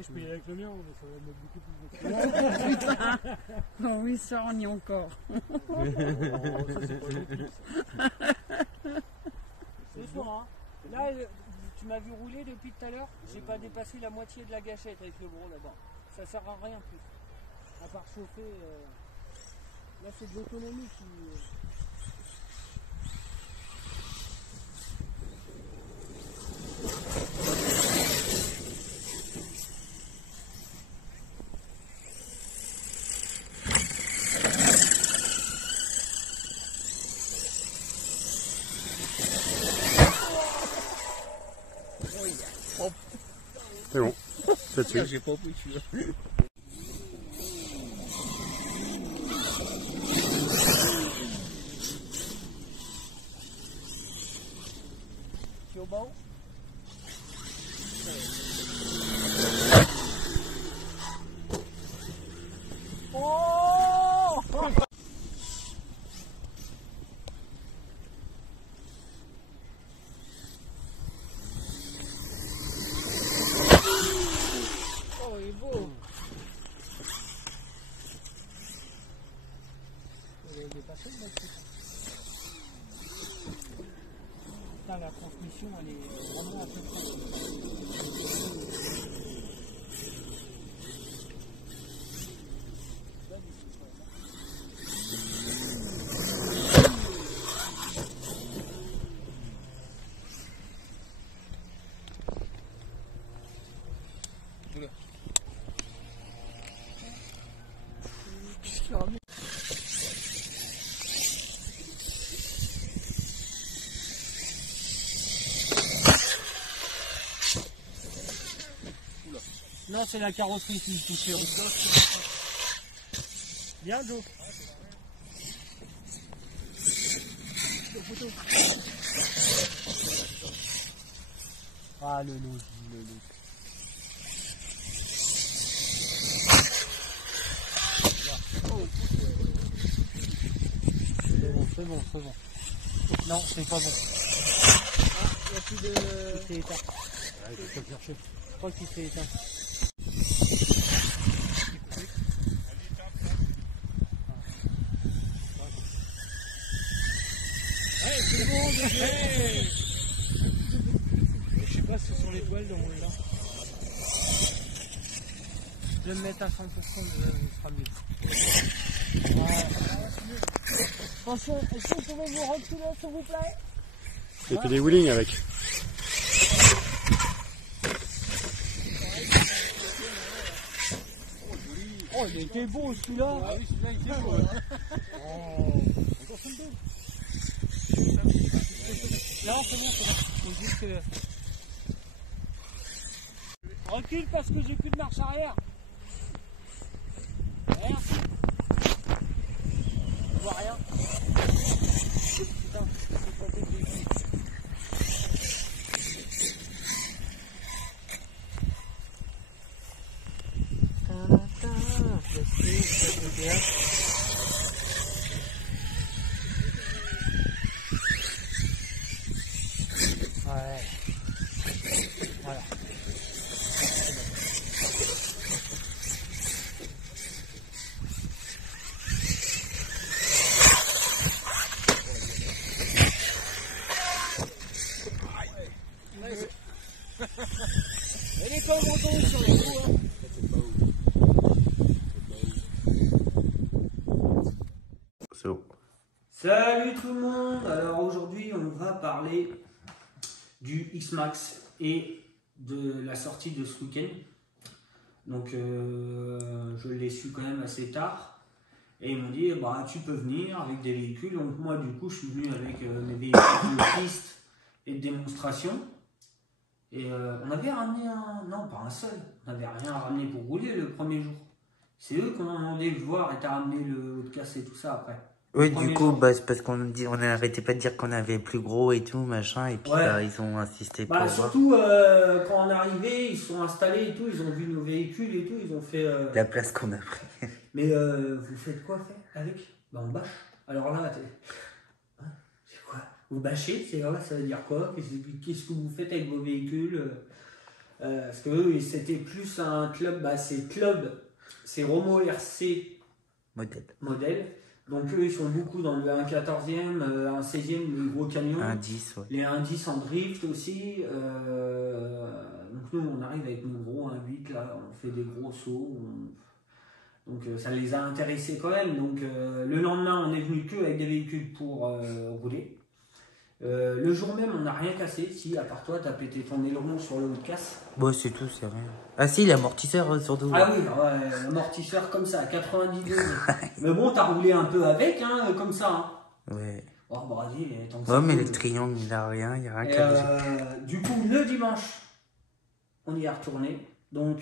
Ouais, je peux y aller avec le mien, mais ça va mettre beaucoup plus de temps. Oh oui, ça on y est encore. Oh, ça, c'est pas l'épique, ça. Ce soir, hein. Là, tu m'as vu rouler depuis tout à l'heure, j'ai pas dépassé la moitié de la gâchette avec le gros là-bas. Ça sert à rien plus. À part chauffer. Là, c'est de l'autonomie qui. C'est bon, c'est dessus. J'ai pas pris celui-là. Tu es au bas? Oh! Oh, il est beau! Il est passé le mec. Putain, la transmission, elle est vraiment à peu près. Non, c'est la carrosserie qui touche. Bien, Joe. Ah, le loup, le loup. C'est bon, c'est bon. Non, c'est pas bon. Il n'y a plus de... Il s'est éteint. Ouais, je vais te chercher. Je crois qu'il s'est éteint. Ouais, c'est bon, bébé. Je sais pas si ce sont les toiles dans mon là. Je vais me mettre à 100%, ce sera mieux. Attention, est-ce que vous pouvez vous reculer, s'il vous plaît? Et puis des wheelings avec. Oh, il était beau celui-là. Ah oui, celui-là, il est beau. Oh. Non, c'est bon, c'est bon. Faut juste que... Recule parce que j'ai plus de marche arrière. Merci. Je vois rien. Putain, c'est pas possible. Ouais. Voilà. Elle est pas au montant sur les coups, hein. C'est bon. Salut tout le monde. Alors aujourd'hui on va parler du X-Max et de la sortie de ce week-end. Donc je l'ai su quand même assez tard et ils m'ont dit bah tu peux venir avec des véhicules. Donc moi du coup je suis venu avec mes véhicules de piste et de démonstration. Et on avait ramené un... Non, pas un seul. On n'avait rien ramené pour rouler le premier jour. C'est eux qui ont demandé de voir et t'as ramené le haut de casse et tout ça après. Oui, du coup, bah, c'est parce on n'arrêtait pas de dire qu'on avait plus gros et tout, machin, et puis Ouais. bah, ils ont insisté pour Bah voir. surtout quand on est arrivé, ils sont installés et tout, ils ont vu nos véhicules et tout, ils ont fait... La place qu'on a pris. Mais vous faites quoi avec? Bah on bâche. Alors là, hein, c'est quoi? Vous bâchez, c'est vrai, ça veut dire quoi? Qu'est-ce que vous faites avec vos véhicules? Parce que eux, c'était plus un club, c'est Romo RC modèle. Donc eux, ils sont beaucoup dans le 1/14e, 1/16e, les gros camions. 1-10, ouais. Les 1/10 en drift aussi. Donc nous, on arrive avec nos gros 1/8, là, on fait des gros sauts. Donc ça les a intéressés quand même. Donc le lendemain, on est venu que avec des véhicules pour rouler. Le jour même, on n'a rien cassé. Si, à part toi, t'as pété ton aileron sur le haut de casse. Bon, c'est tout, c'est rien. Ah si, l'amortisseur surtout. Ah oui, l'amortisseur comme ça, à 90 degrés. Mais bon, t'as roulé un peu avec, hein, comme ça. Hein. Ouais. Oh, Brady, tant que Ouais, ça mais roule. le triangle, il a rien qu'à Du coup, le dimanche, on y est retourné. Donc,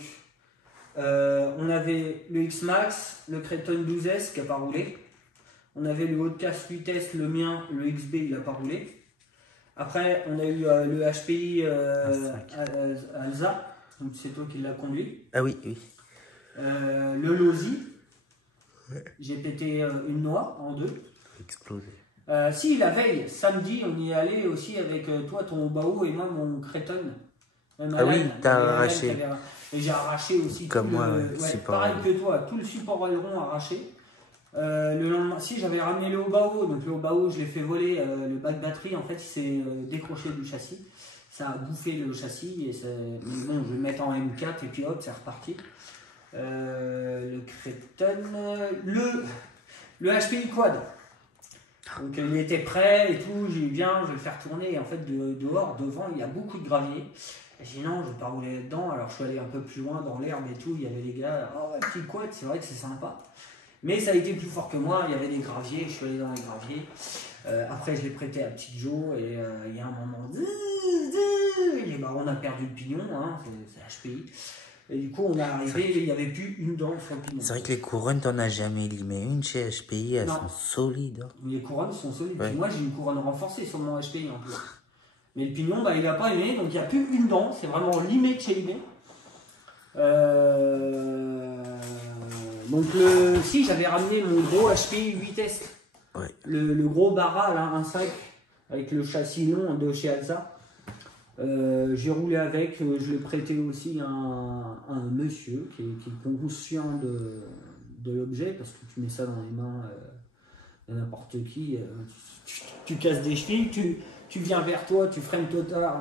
on avait le X-Max, le Creton 12S qui n'a pas roulé. On avait le haut de casse 8S, le mien, le XB, il n'a pas roulé. Après, on a eu le HPI Alza, donc c'est toi qui l'as conduit. Ah oui, oui. Le Lozi, j'ai pété une noix en deux. Explosé. Si, la veille, samedi, on y est allé aussi avec toi, ton Obao et moi, mon Creton. Ah oui, t'as arraché. Et j'ai arraché aussi Comme tout moi, le support. pareil que toi, tout le support aileron arraché. Le lendemain, si j'avais ramené le Obao, donc le Obao, je l'ai fait voler, le bac batterie, en fait, il s'est décroché du châssis. Ça a bouffé le châssis, mais bon, je vais le mettre en M4 et puis hop, c'est reparti. Le Creton, le HPI Quad. Donc il était prêt et tout, j'ai dit bien, je vais le faire tourner. Et en fait, dehors, devant, il y a beaucoup de gravier. Et j'ai dit non, je vais pas rouler là-dedans. Alors je suis allé un peu plus loin dans l'herbe et tout. Il y avait les gars, oh ouais, petit quad, c'est vrai que c'est sympa. Mais ça a été plus fort que moi, il y avait des graviers, je suis allé dans les graviers. Après, je l'ai prêté à Petite Jo et il y a un moment, on a perdu le pignon, hein, c'est HPI. Et du coup, on est arrivé et il n'y avait plus une dent sur le pignon. C'est vrai que les couronnes, t'en as jamais limé une chez HPI, elles Non. sont solides. Hein. Les couronnes sont solides. Ouais. Puis moi, j'ai une couronne renforcée sur mon HPI en plus. Mais le pignon, il n'a pas aimé, donc il n'y a plus une dent, c'est vraiment limé de chez limé. Donc, si j'avais ramené mon gros HPI 8S, Ouais. le gros Barra, là, un sac, avec le châssis long de chez Alsa. J'ai roulé avec, je l'ai prêté aussi à un monsieur qui est conscient de l'objet, parce que tu mets ça dans les mains de n'importe qui, tu casses des chevilles, tu viens vers toi, tu freines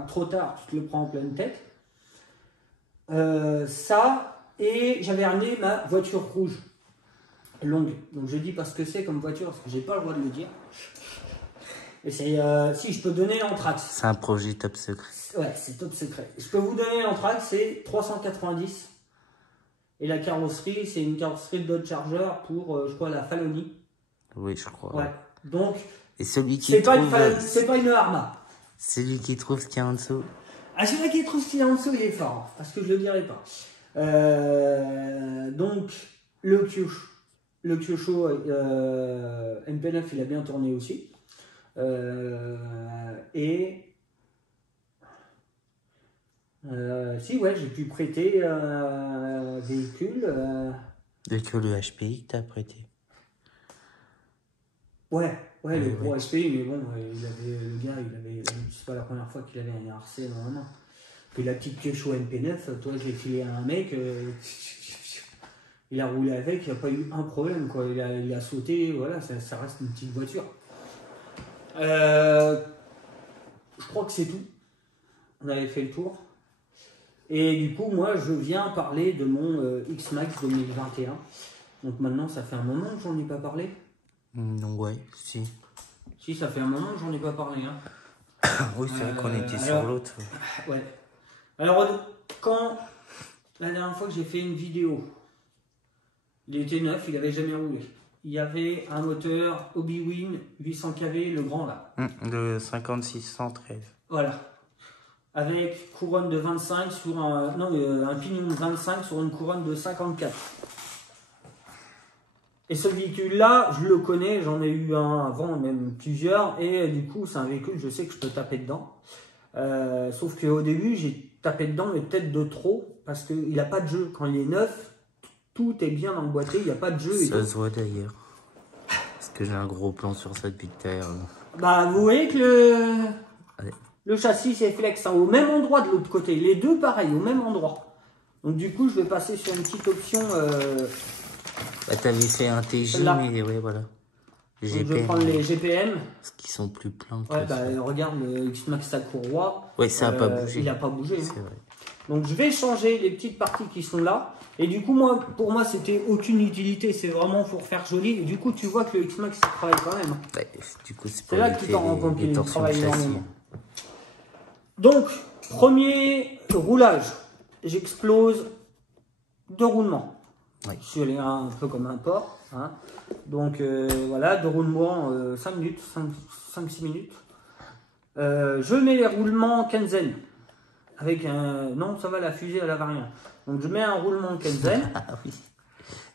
trop tard, tu te le prends en pleine tête. Ça, et j'avais ramené ma voiture rouge, longue. Donc je dis pas ce que c'est comme voiture, parce que j'ai pas le droit de le dire. Et c'est, si je peux donner l'entracte. C'est un projet top secret. Ouais, c'est top secret. Je peux vous donner l'entracte, c'est 390. Et la carrosserie, c'est une carrosserie de Dodge Charger pour, je crois, la Faloni. Oui, je crois. Ouais. Donc, Et celui qui c'est pas, trouve, c'est pas une Arma. celui qui trouve ce qu'il y a en dessous. Ah, celui qui trouve ce qu'il y a en dessous, il est fort. Parce que je le dirai pas. Donc, le Kyosho MP9, il a bien tourné aussi. Si, ouais, j'ai pu prêter un véhicule. Et que le HPI que t'as prêté. Ouais, le Oui, gros oui. HPI, mais bon, le gars, c'est pas la première fois qu'il avait un RC dans la main. Puis la petite Kyosho MP9, toi, je l'ai filé à un mec, il a roulé avec, il n'y a pas eu un problème, quoi. Il a sauté, voilà, ça reste une petite voiture. Je crois que c'est tout. On avait fait le tour. Et du coup, moi, je viens parler de mon X-Max 2021. Donc maintenant, ça fait un moment que j'en ai pas parlé. Donc ouais, si. Si, ça fait un moment que j'en ai pas parlé. Hein. Oui, c'est vrai qu'on était alors- sur l'autre. Ouais. Alors, quand la dernière fois que j'ai fait une vidéo, il était neuf, il n'avait jamais roulé. Il y avait un moteur Obi-Wan 800 kV, le grand là. Le 5613. Voilà. Avec couronne de 25 sur un pignon de 25 sur une couronne de 54. Et ce véhicule-là, je le connais, j'en ai eu un avant, même plusieurs, et du coup, c'est un véhicule, je sais que je peux taper dedans. Sauf qu'au début, j'ai tapé dedans, mais peut-être de trop, parce qu'il n'a pas de jeu. Quand il est neuf, tout est bien emboîté, il n'y a pas de jeu. Ça se voit d'ailleurs. Parce que j'ai un gros plan sur ça depuis tout à l'heure. Bah, vous voyez que Ouais. Le châssis c'est flex, hein, au même endroit de l'autre côté. Les deux pareil, au même endroit. Donc du coup, je vais passer sur une petite option. Bah, t'avais fait un TJ, là. mais ouais, voilà. Les Je vais GPM. prendre les GPM. Parce qu'ils sont plus pleins que Ouais, bah, ça. regarde le X-Max à courroie. Ouais, ça a pas bougé. Il n'a pas bougé. Hein. C'est vrai. Donc je vais changer les petites parties qui sont là. Et du coup, moi, pour moi, c'était aucune utilité. C'est vraiment pour faire joli. Et du coup, tu vois que le X-Max, il travaille quand même. Ouais, du coup, c'est C'est là que tu t'en rends compte qu'il travaille énormément. Donc, premier roulage. J'explose 2 roulements. Oui. Je suis allé un peu comme un porc. Hein. Donc, voilà, 2 roulements, 5 minutes, 5-6 minutes. Je mets les roulements Kenzen. Avec un... Non, ça va, la fusée, elle a rien. Donc, je mets un roulement Kenzen. Ah oui.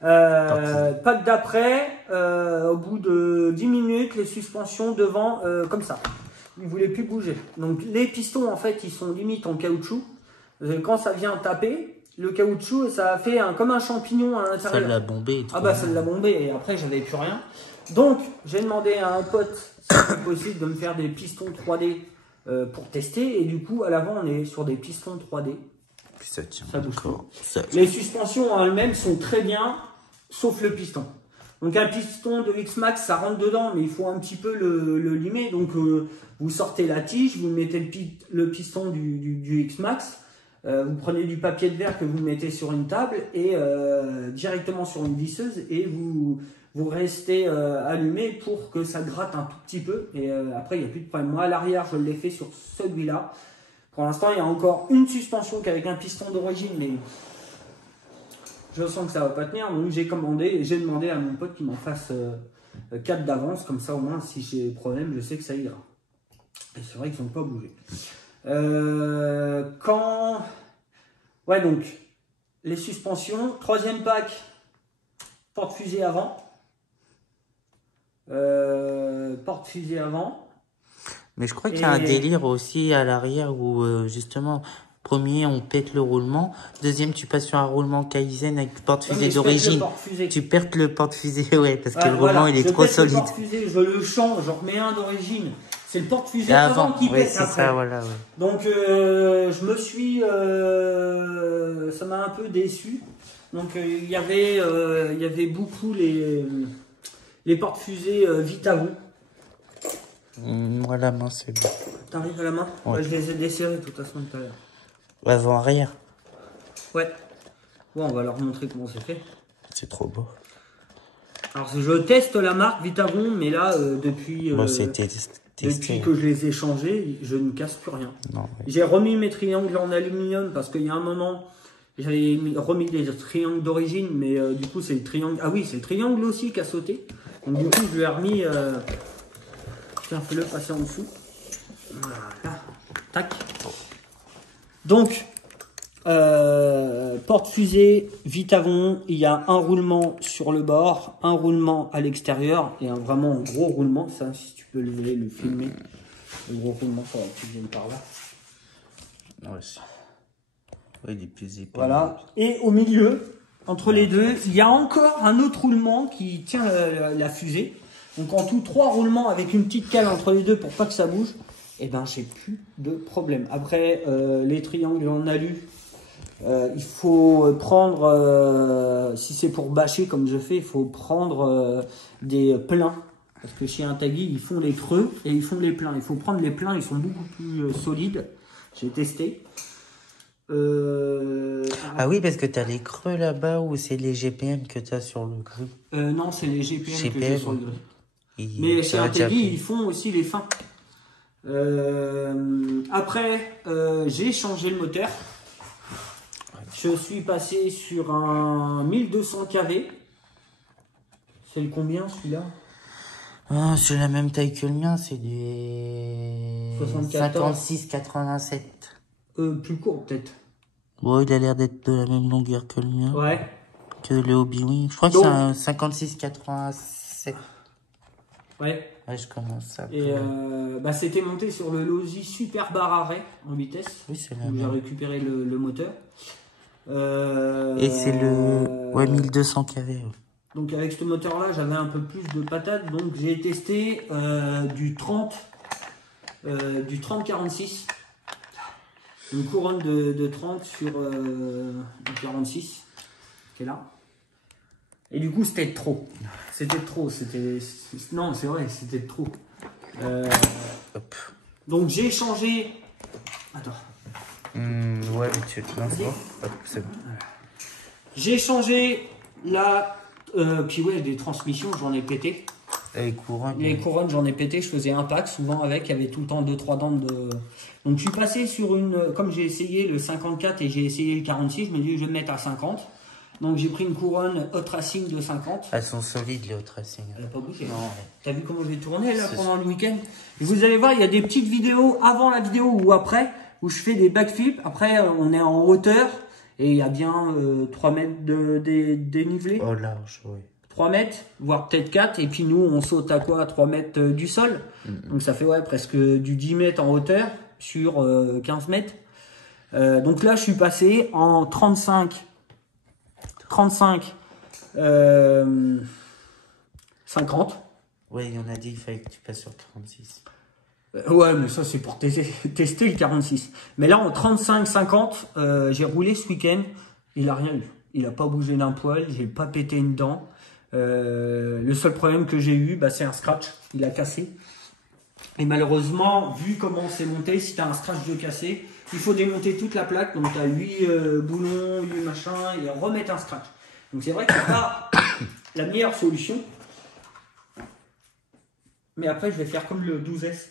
Pack d'après, au bout de 10 minutes, les suspensions devant, comme ça. Ils ne voulaient plus bouger. Donc, les pistons, en fait, ils sont limite en caoutchouc. Quand ça vient taper, le caoutchouc, ça a fait comme un champignon à l'intérieur. Ça l'a bombé. Ah bah, ça l'a bombé, et après, j'avais plus rien. Donc, j'ai demandé à un pote, si c'est possible, de me faire des pistons 3D pour tester. Et du coup, à l'avant, on est sur des pistons 3D. Puis ça tient. Ça bouge encore. Ça... Les suspensions en elles-mêmes sont très bien, sauf le piston. Donc un piston de X-Max, ça rentre dedans, mais il faut un petit peu le limer. Donc vous sortez la tige, vous mettez le piston du X-Max, vous prenez du papier de verre que vous mettez sur une table et directement sur une visseuse et vous restez allumé pour que ça gratte un tout petit peu. Et après, il n'y a plus de problème. Moi, à l'arrière, je l'ai fait sur celui-là. Pour l'instant, il y a encore une suspension qu'avec un piston d'origine, mais je sens que ça ne va pas tenir. Donc, j'ai commandé et j'ai demandé à mon pote qu'il m'en fasse 4 d'avance. Comme ça, au moins, si j'ai des problèmes, je sais que ça ira. Et c'est vrai qu'ils n'ont pas bougé. Ouais, donc, les suspensions. 3e pack, porte-fusée avant. Porte-fusée avant. Mais je crois qu'il y a un délire aussi à l'arrière où justement, premier on pète le roulement, deuxième tu passes sur un roulement Kaizen avec porte-fusée d'origine. Tu perds le porte-fusée, ouais, parce que le roulement il est trop solide. Je le change, j'en remets un d'origine. C'est le porte-fusée avant qui pète après. Ça, voilà, ouais. Donc je me suis, ça m'a un peu déçu. Donc il y avait beaucoup les porte-fusées Vitavo. Moi, la main, c'est bon. T'arrives à la main? Ouais. Je les ai desserrés de toute façon tout à l'heure. Avant-arrière. Ouais. Bon, on va leur montrer comment c'est fait. C'est trop beau. Alors, je teste la marque Vitavon, mais là, depuis que je les ai changés, je ne casse plus rien. Non, ouais. J'ai remis mes triangles en aluminium parce qu'il y a un moment, j'avais remis les triangles d'origine, mais du coup, c'est le triangle. Ah oui, c'est le triangle aussi qui a sauté. Donc, du coup, je lui ai remis. Tiens, fais-le passer en dessous. Voilà. Tac. Donc, porte-fusée, Vitavon, il y a un roulement sur le bord, un roulement à l'extérieur et vraiment un gros roulement. Ça, si tu peux le filmer. Le gros roulement, ça va que tu viennes par là. Ouais, il est plus épais. Voilà. Et au milieu, entre les deux, il y a encore un autre roulement qui tient la fusée. Donc en tout, 3 roulements avec une petite cale entre les deux pour pas que ça bouge. Et ben j'ai plus de problème. Après les triangles en alu, il faut prendre, si c'est pour bâcher comme je fais, il faut prendre des pleins. Parce que chez Intagui, ils font les creux et ils font les pleins. Il faut prendre les pleins, ils sont beaucoup plus solides. J'ai testé. Ah oui, parce que tu as les creux là-bas ou c'est les GPM que tu as sur le gris? Non, c'est les GPM que j'ai sur le gris. Mais chez ça a déjà Intagui, pris. ils font aussi les fins. Après, j'ai changé le moteur. Je suis passé sur un 1200 kV. C'est le combien celui-là? Ah, c'est la même taille que le mien, c'est des 74. 56-87. Plus court peut-être. Bon, il a l'air d'être de la même longueur que le mien. Ouais. Que le Hobby-Wing. Je crois que Donc, c'est un 56-87. Ouais. Ouais, je commence à... Et c'était monté sur le Losi Super Bar Arrêt en vitesse. Oui, c'est la Où j'ai même. récupéré le moteur. Et c'est le... Ouais, 1200 kV. Ouais. Donc avec ce moteur là j'avais un peu plus de patates, donc j'ai testé du 30 du 30-46. Une couronne de 30 sur du 46 qui est là. Et du coup, c'était trop. C'était trop. Non, c'est vrai, c'était trop. Hop. Donc, j'ai changé. Attends. Ouais, mais tu non, c'est bon. Hop, c'est bon. J'ai changé la. Puis, ouais, des transmissions, j'en ai pété. Les couronnes. Les couronnes, j'en ai pété. Je faisais un pack souvent avec. Il y avait tout le temps 2-3 dents de. Donc, je suis passé sur une. Comme j'ai essayé le 54 et j'ai essayé le 46, je me dis, je vais me mettre à 50. Donc, j'ai pris une couronne Hot Racing de 50. Elles sont solides, les Hot Racing. Elle n'a pas bougé. Non. T'as vu comment j'ai tourné là pendant le week-end? Vous allez voir, il y a des petites vidéos avant la vidéo ou après où je fais des backflips. Après, on est en hauteur et il y a bien 3 mètres de dénivelé. Oh, large, oui. 3 mètres, voire peut-être 4. Et puis nous, on saute à quoi? 3 mètres du sol. Donc ça fait ouais, presque du 10 mètres en hauteur sur 15 mètres. Donc là, je suis passé en 35, 50. Ouais, il y en a dit qu'il fallait que tu passes sur 46. Ouais, mais ça, c'est pour tester le 46. Mais là, en 35-50, j'ai roulé ce week-end. Il a rien eu. Il a pas bougé d'un poil. J'ai pas pété une dent. Le seul problème que j'ai eu, bah, c'est un scratch. Il a cassé. Et malheureusement, vu comment c'est monté, si tu as un scratch de cassé, il faut démonter toute la plaque. Donc, tu as 8 boulons, 8 machins, et remettre un scratch. Donc, c'est vrai que c'est pas la meilleure solution. Mais après, je vais faire comme le 12S.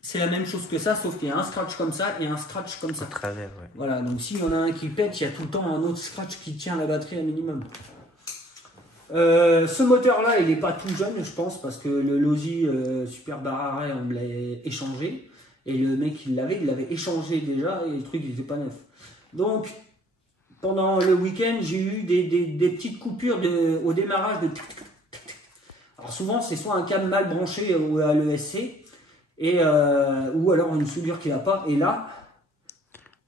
C'est la même chose que ça, sauf qu'il y a un scratch comme ça et un scratch comme ça. À travers, ouais. Voilà, donc s'il y en a un qui pète, il y a tout le temps un autre scratch qui tient la batterie à minimum. Ce moteur-là, il n'est pas tout jeune, je pense, parce que le Losi Super Barare, on me l'a échangé. Et le mec, il l'avait échangé déjà, et le truc, il n'était pas neuf. Donc, pendant le week-end, j'ai eu des petites coupures au démarrage de... Alors souvent, c'est soit un câble mal branché à l'ESC, ou alors une soudure qui va pas. Et là,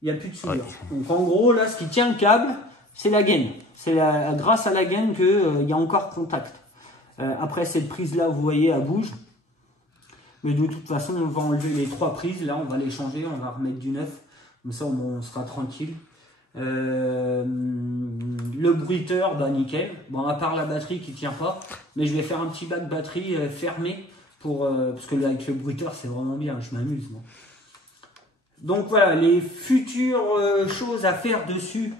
il n'y a plus de soudure. Ouais. Donc en gros, là, ce qui tient le câble, c'est la gaine. C'est grâce à la gaine qu'il y a encore contact. Après cette prise-là, vous voyez, elle bouge. Mais de toute façon, on va enlever les 3 prises. Là, on va les changer, on va remettre du neuf. Comme ça, on sera tranquille. Le bruiteur, bah nickel. Bon, à part la batterie qui tient pas. Mais je vais faire un petit bac batterie fermé. Parce que là, avec le bruiteur, c'est vraiment bien. Je m'amuse, moi. Donc voilà, les futures choses à faire dessus,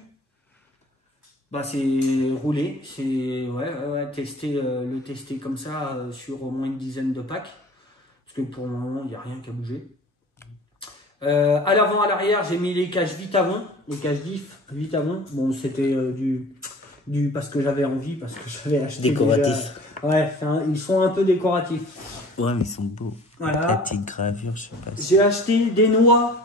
bah, c'est rouler. C'est tester, le tester comme ça sur au moins une dizaine de packs. Parce que pour le moment, il n'y a rien qu'à bouger. À l'avant, à l'arrière, j'ai mis les caches Vitavon, les caches diff Vitavon. Bon, c'était parce que j'avais envie, parce que j'avais acheté décoratif. Déjà... Ouais, ils sont un peu décoratifs. Ouais, mais ils sont beaux. Voilà. La petite gravure, je sais pas. J'ai acheté des noix,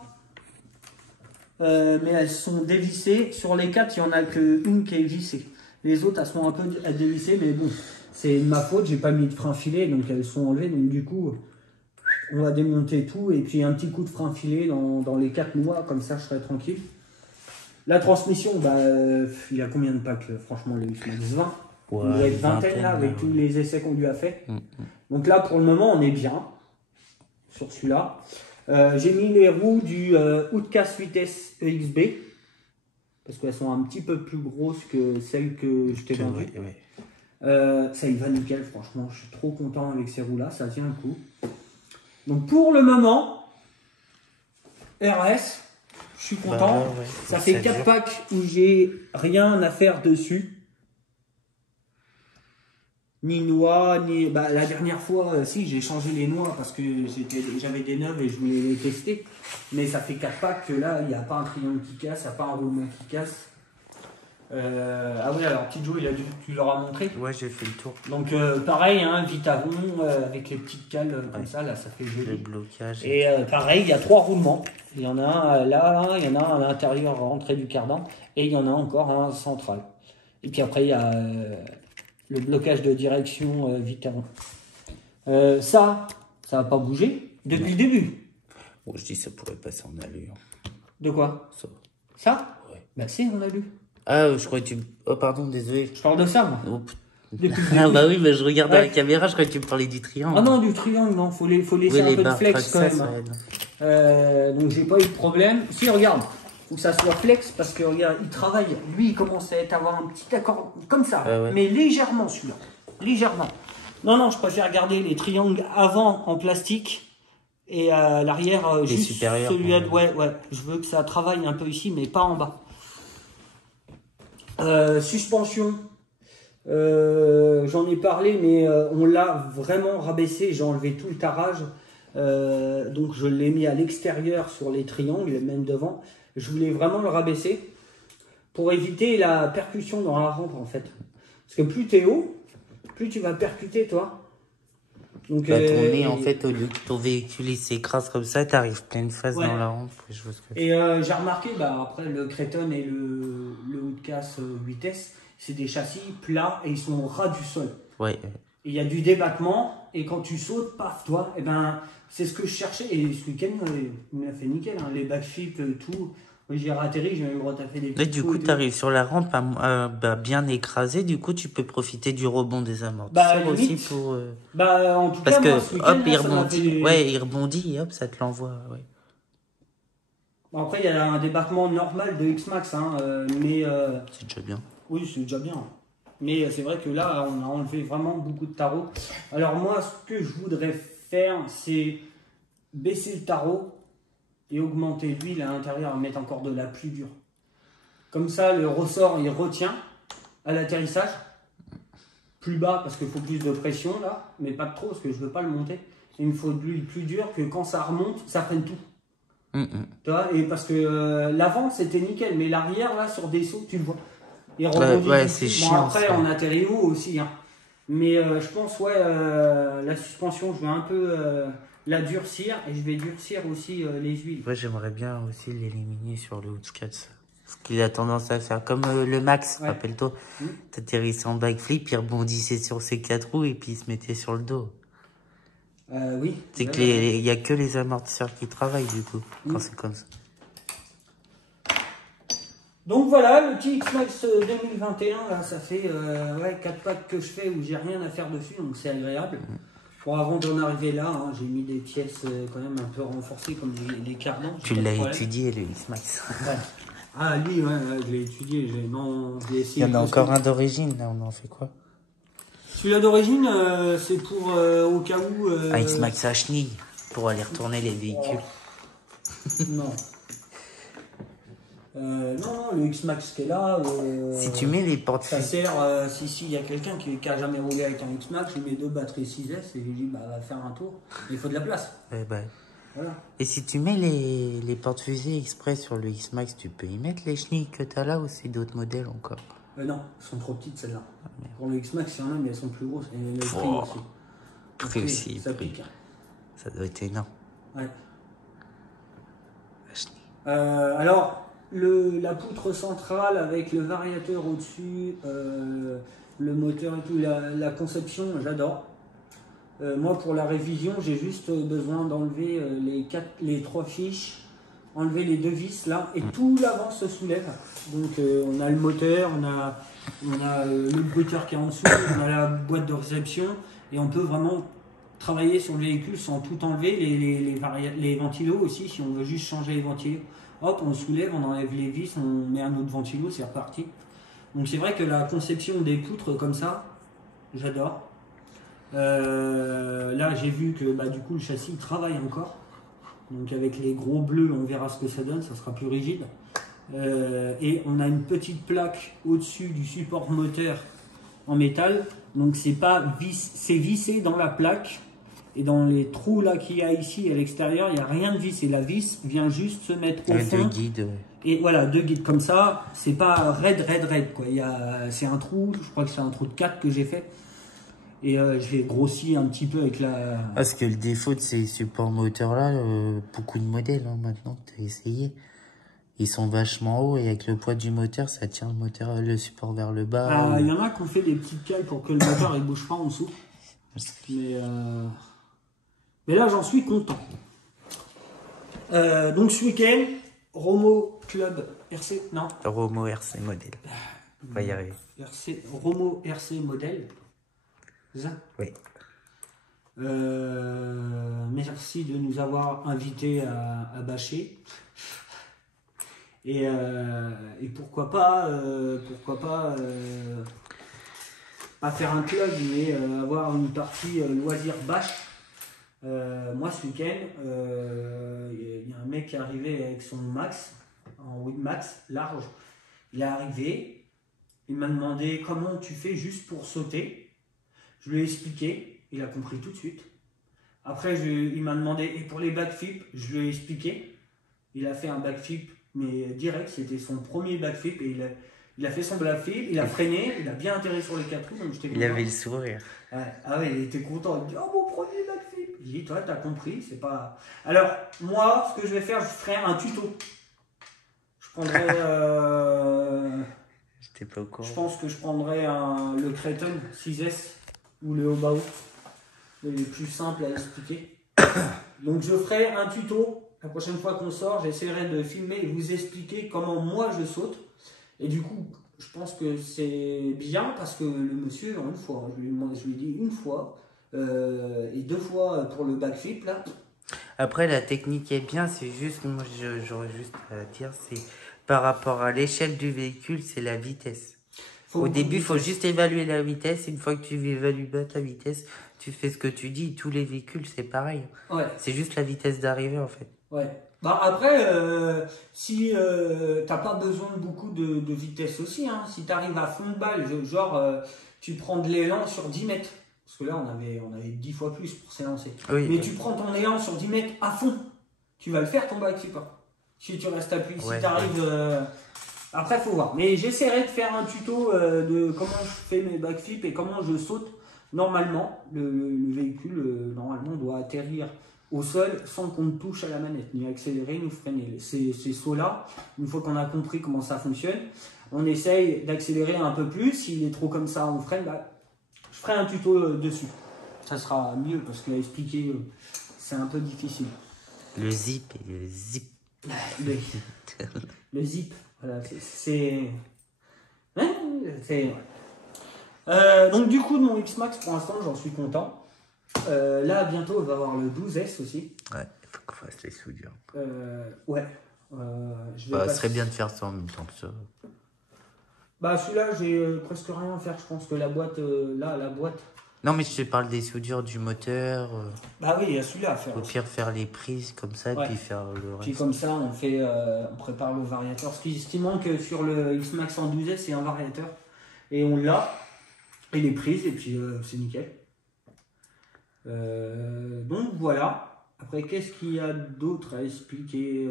mais elles sont dévissées. Sur les 4, il n'y en a qu'une qui est vissée. Les autres, elles sont un peu dévissées, mais bon, c'est de ma faute. J'ai pas mis de frein filet, donc elles sont enlevées. Donc du coup, on va démonter tout et puis un petit coup de frein filet dans les 4 noix, comme ça je serai tranquille. La transmission, bah, il y a combien de packs? Franchement, le X-Max 20. Ouais, il y a une vingtaine là, avec tous les essais qu'on lui a fait. Donc là, pour le moment, on est bien sur celui-là. J'ai mis les roues du Outcast 8S EXB parce qu'elles sont un petit peu plus grosses que celles que je t'ai vendues. Ouais. Ça y va nickel, franchement. Je suis trop content avec ces roues-là, ça tient le coup. Donc pour le moment, RS, je suis content. Bah, ouais, ça fait 4 packs où j'ai rien à faire dessus. Ni noix, ni... Bah, la dernière fois, si, j'ai changé les noix parce que j'avais des neuves et je voulais les tester. Mais ça fait 4 packs que là, il n'y a pas un triangle qui casse, il n'y a pas un roulement qui casse. Ah oui, alors petit Joe, tu leur as montré. Ouais, j'ai fait le tour. Donc pareil, hein, Vitavon avec les petites cales comme ça, là, ça fait joli. Le blocage. Et pareil, il y a 3 roulements. Il y en a un là, il y en a un à l'intérieur, rentrée du cardan, et il y en a encore un central. Et puis après, il y a le blocage de direction Vitavon. Ça va pas bouger depuis le début. Bon, je dis ça pourrait passer en allure. De quoi? Ça Ouais. Bah si, on a lu. Ah, je crois que tu... Oh, pardon, désolé. Je parle de ça, moi. Oh, Depuis le Ah début. bah oui, bah je regarde à la Ouais. caméra, je crois que tu me parlais du triangle. Ah non, du triangle, non, faut laisser Oui, un peu de barres flex quand Traxxas, même. ouais, non. Donc j'ai pas eu de problème. Si, regarde, faut que ça soit flex parce que regarde, il travaille. Lui, il commence à avoir un petit accord comme ça, Ah ouais. mais légèrement celui-là. Légèrement. Non, je préfère garder les triangles avant en plastique et à l'arrière juste supérieurs, celui-là. ouais. Ouais. Je veux que ça travaille un peu ici, mais pas en bas. Suspension. J'en ai parlé, mais on l'a vraiment rabaissé. J'ai enlevé tout le tarrage. Donc je l'ai mis à l'extérieur sur les triangles, même devant. Je voulais vraiment le rabaisser pour éviter la percussion dans la rampe en fait. Parce que plus t'es haut, plus tu vas percuter toi. Donc, Bah, ton nez, en fait, au lieu que ton véhicule il s'écrase comme ça, t'arrives pleine face Ouais. dans la rampe. Je vois ce que Et j'ai remarqué, après le Créton et le haut de casse 8S, c'est des châssis plats et ils sont au ras du sol. Ouais. Il y a du débattement et quand tu sautes, paf, toi, et ben c'est ce que je cherchais. Et ce week-end, il me l'a fait nickel, hein, les backflips, tout. Moi, j'ai atterri, j'ai même retaffé des Là, petits du sauts coup, et tout. t'arrives sur la rampe bien écrasé. Du coup, tu peux profiter du rebond des amortisseurs Bah, aussi limite. pour. En tout Parce cas, que moi, ce week-end, hop, là, il ça m'a rebondit. fait- Ouais, il rebondit et hop, ça te l'envoie. Ouais. Bon, après, il y a un débattement normal de X-Max, hein, mais C'est déjà bien. oui, c'est déjà bien. Mais c'est vrai que là, on a enlevé vraiment beaucoup de tarot. Alors moi, ce que je voudrais faire, c'est baisser le tarot et augmenter l'huile à l'intérieur, mettre encore de la pluie dure. Comme ça, le ressort, il retient à l'atterrissage. Plus bas, parce qu'il faut plus de pression, là. Mais pas de trop, parce que je veux pas le monter. Il me faut de l'huile plus dure que quand ça remonte, ça prenne tout. Tu vois, et parce que l'avant, c'était nickel. Mais l'arrière, là, sur des sauts, tu le vois. Il rebondit ouais, dessus. c'est Bon, chiant, après, ça. on atterrit haut aussi. Hein. Mais je pense, la suspension, je vais un peu la durcir. Et je vais durcir aussi les huiles. Ouais, j'aimerais bien aussi l'éliminer sur le Hoodscats. Ce qu'il a tendance à faire. Comme le Max, Ouais. rappelle-toi. T'atterrissais en backflip, il rebondissait sur ses 4 roues et puis il se mettait sur le dos. Oui. C'est que il y a que les amortisseurs qui travaillent du coup, quand c'est comme ça. Donc voilà, le petit X-Max 2021, là, ça fait 4 packs que je fais où j'ai rien à faire dessus, donc c'est agréable. Bon, avant d'en arriver là, hein, j'ai mis des pièces quand même un peu renforcées comme les cardans. Tu l'as étudié le X-Max. Ouais. Ah lui, je l'ai étudié, je l'ai Il essayé. y en a encore un d'origine, là, on en fait quoi? Celui-là d'origine, c'est pour au cas où... Un X-Max à chenille, pour aller retourner les véhicules. Non. Non, le X-Max qui est là... Si tu mets les portes ça sert, si il y a quelqu'un qui a jamais roulé avec un X-Max, je mets 2 batteries 6S et je lui dis, va faire un tour. Il faut de la place. Voilà. Et si tu mets les portes-fusées exprès sur le X-Max, tu peux y mettre les chenilles que t'as là ou c'est d'autres modèles encore? Non, elles sont trop petites celles-là. Pour le X-Max, il y en a, mais elles sont plus grosses. Et le prix Oh. aussi. Le Prix aussi, ça prix. pique. Hein. Ça doit être énorme. Ouais. La chenille. Alors, la poutre centrale avec le variateur au-dessus, le moteur et tout, la conception, j'adore. Moi, pour la révision, j'ai juste besoin d'enlever les 3 fiches, enlever les 2 vis là, et tout l'avant se soulève. Donc, on a le moteur, on a le bruiteur qui est en dessous, on a la boîte de réception, et on peut vraiment travailler sur le véhicule sans tout enlever, les ventilos aussi, si on veut juste changer les ventilos. Hop, on soulève, on enlève les vis, on met un autre ventilo, c'est reparti. Donc c'est vrai que la conception des poutres comme ça, j'adore. Là j'ai vu que du coup le châssis il travaille encore. Donc avec les gros bleus, on verra ce que ça donne, ça sera plus rigide. Et on a une petite plaque au-dessus du support moteur en métal. Donc c'est vissé dans la plaque. Et dans les trous là qu'il y a ici à l'extérieur, il n'y a rien de vissé. La vis vient juste se mettre au fond. 2 guides, ouais. Et voilà, 2 guides comme ça. C'est pas raide quoi. C'est un trou, je crois que c'est un trou de 4 que j'ai fait. Et je vais grossir un petit peu avec la... Parce que le défaut de ces supports moteurs-là, beaucoup de modèles maintenant que tu as essayé, ils sont vachement hauts et avec le poids du moteur, ça tient le support vers le bas. Il y en a qui ont fait des petites cales pour que le moteur ne bouge pas en dessous. Mais là, j'en suis content. Donc ce week-end, Romo Club RC, non, Romo RC modèle. On va y arriver. Romo RC modèle. C'est ça? Oui. Merci de nous avoir invités à bâcher. Et pourquoi pas pas faire un club, mais avoir une partie loisir bâche. Moi, ce week-end, il y a un mec qui est arrivé avec son max, en Winmax, large. Il est arrivé, il m'a demandé comment tu fais juste pour sauter. Je lui ai expliqué, il a compris tout de suite. Après, il m'a demandé, et pour les backflips, je lui ai expliqué. Il a fait un backflip, mais direct, c'était son premier backflip, et il a fait son backflip, il a freiné, il a bien atterri sur les 4 roues, donc j'étais content. Il avait le sourire. Ouais. Ah ouais, il était content, il dit, oh mon premier backflip. Il dit, toi, t'as compris, c'est pas... Alors, moi, ce que je vais faire, je ferai un tuto. Je prendrai... J'étais pas au courant. Je pense que je prendrai le Creighton 6S ou le Hobao, les plus simples à expliquer. Donc je ferai un tuto la prochaine fois qu'on sort. J'essaierai de filmer et vous expliquer comment moi je saute. Et du coup, je pense que c'est bien parce que le monsieur, en une fois, je lui ai dit une fois et 2 fois pour le backflip là. Après, la technique est bien, c'est juste, moi j'aurais juste à dire, c'est par rapport à l'échelle du véhicule, c'est la vitesse. Au début, il faut juste évaluer la vitesse. Une fois que tu évalues bien ta vitesse, tu fais ce que tu dis. Tous les véhicules, c'est pareil. Ouais. C'est juste la vitesse d'arrivée, en fait. Ouais. Bah après, si t'as pas besoin de beaucoup de vitesse aussi, hein, si tu arrives à fond de balle, genre tu prends de l'élan sur 10 mètres. Parce que là, on avait 10 fois plus pour s'élancer. Oui, mais tu prends ton élan sur 10 mètres à fond. Tu vas le faire ton backflip. Si tu restes appuyé, si tu arrives... Après, il faut voir. Mais j'essaierai de faire un tuto de comment je fais mes backflips et comment je saute. Normalement, le véhicule normalement doit atterrir au sol sans qu'on touche à la manette, ni accélérer, ni freiner. Ces sauts-là, une fois qu'on a compris comment ça fonctionne, on essaye d'accélérer un peu plus. S'il est trop comme ça, on freine. Bah, je ferai un tuto dessus. Ça sera mieux parce qu'à expliquer, c'est un peu difficile. Le zip et le zip. Le zip. Voilà, c'est... donc du coup de mon X-Max pour l'instant j'en suis content. Là bientôt il va y avoir le 12S aussi. Ouais, il faut qu'on fasse les soudures. Ouais. Ce serait bien de faire ça en même temps que ça. Bah celui-là j'ai presque rien à faire, je pense que la boîte la boîte. Non mais je te parle des soudures du moteur. Bah oui, il y a celui-là à faire. Au pire faire les prises comme ça et puis faire le reste. Puis comme ça on prépare le variateur. Ce qui manque sur le X-Max en 12S c'est un variateur. Et on l'a. Et les prises et puis c'est nickel. Donc voilà. Après qu'est-ce qu'il y a d'autre à expliquer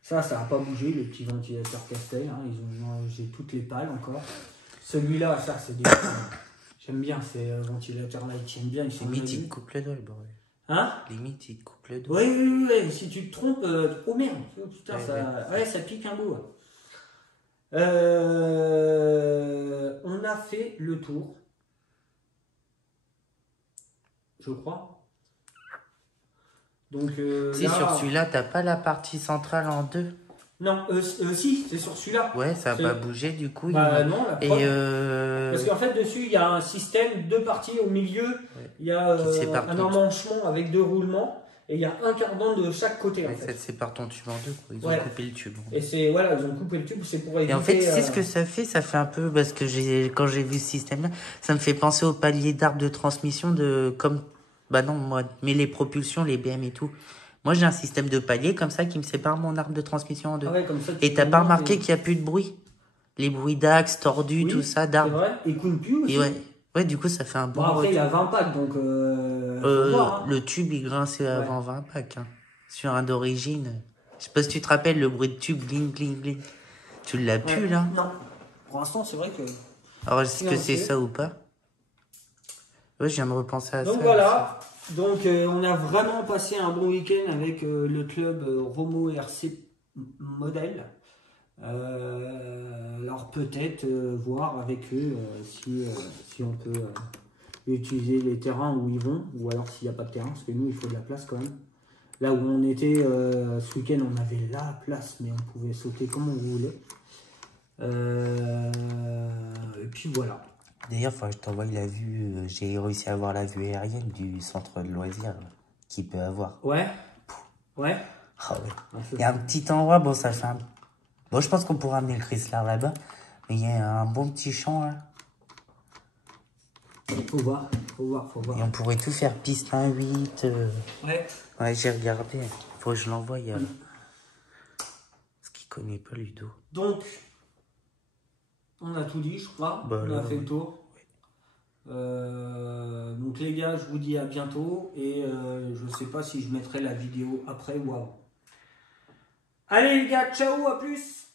ça n'a pas bougé, le petit ventilateur Castel, hein, j'ai toutes les pales encore. Celui-là, ça c'est des... J'aime bien ces ventilateurs là, ils tiennent bien. Limite il te coupe le doigt le bordel. Hein? Limite il te coupe le doigt. Oui, si tu te trompes, oh merde, oh, putain, ça pique un bout. On a fait le tour, je crois. Donc si là, sur celui-là, t'as pas la partie centrale en deux? Non, si, c'est sur celui-là. Ouais, ça a pas bougé du coup. Bah non, la preuve. Et parce qu'en fait dessus il y a un système, 2 parties au milieu. Ouais. Il y a un emmanchement avec 2 roulements et il y a un cardan de chaque côté. Ouais, en fait. Ça sépare ton tube en deux. Quoi. Ils ont coupé le tube. Et c'est voilà, ils ont coupé le tube, c'est pour éviter. Et en fait, tu sais ce que ça fait? Ça fait un peu parce que quand j'ai vu ce système-là, ça me fait penser au palier d'arbre de transmission mais les propulsions, les BM et tout. Moi, j'ai un système de palier comme ça qui me sépare mon arbre de transmission en deux. Ah ouais, comme ça, et t'as pas remarqué qu'il n'y a plus de bruit? Les bruits d'axe, tordus, tout ça, d'arbre. C'est vrai, et coule plus aussi. Et ouais, du coup, ça fait un bon. Après, il y a 20 packs, donc. Voir, hein. Le tube, il grinçait avant 20 packs. Hein. Sur un d'origine. Je sais pas si tu te rappelles le bruit de tube, gling, gling, gling. Tu l'as plus, là? Non. Pour l'instant, c'est vrai que. Alors, est-ce que c'est ça ou pas? Ouais, je viens de repenser à ça. Donc voilà. Donc on a vraiment passé un bon week-end avec le club Romo RC modèle. Alors peut-être voir avec eux si on peut utiliser les terrains où ils vont, ou alors s'il n'y a pas de terrain, parce que nous il faut de la place quand même. Là où on était ce week-end, on avait la place, mais on pouvait sauter comme on voulait. Et puis voilà. D'ailleurs, faut que je t'envoie la vue. J'ai réussi à avoir la vue aérienne du centre de loisirs qu'il peut avoir. Ouais. Ouais. Ah ouais. Il y a un petit endroit, bon, ça fait un... Bon, je pense qu'on pourra amener le Chrysler là-bas. Mais il y a un bon petit champ, là. Faut voir, faut voir, faut voir. Et on pourrait tout faire, piste 1-8. Ouais. Ouais, j'ai regardé. Faut que je l'envoie. Parce qu'il connaît pas Ludo. Donc, on a tout dit, je crois. Bah, on a fait le tour. Donc les gars, je vous dis à bientôt. Et je sais pas si je mettrai la vidéo après ou avant. Allez les gars, ciao, à plus.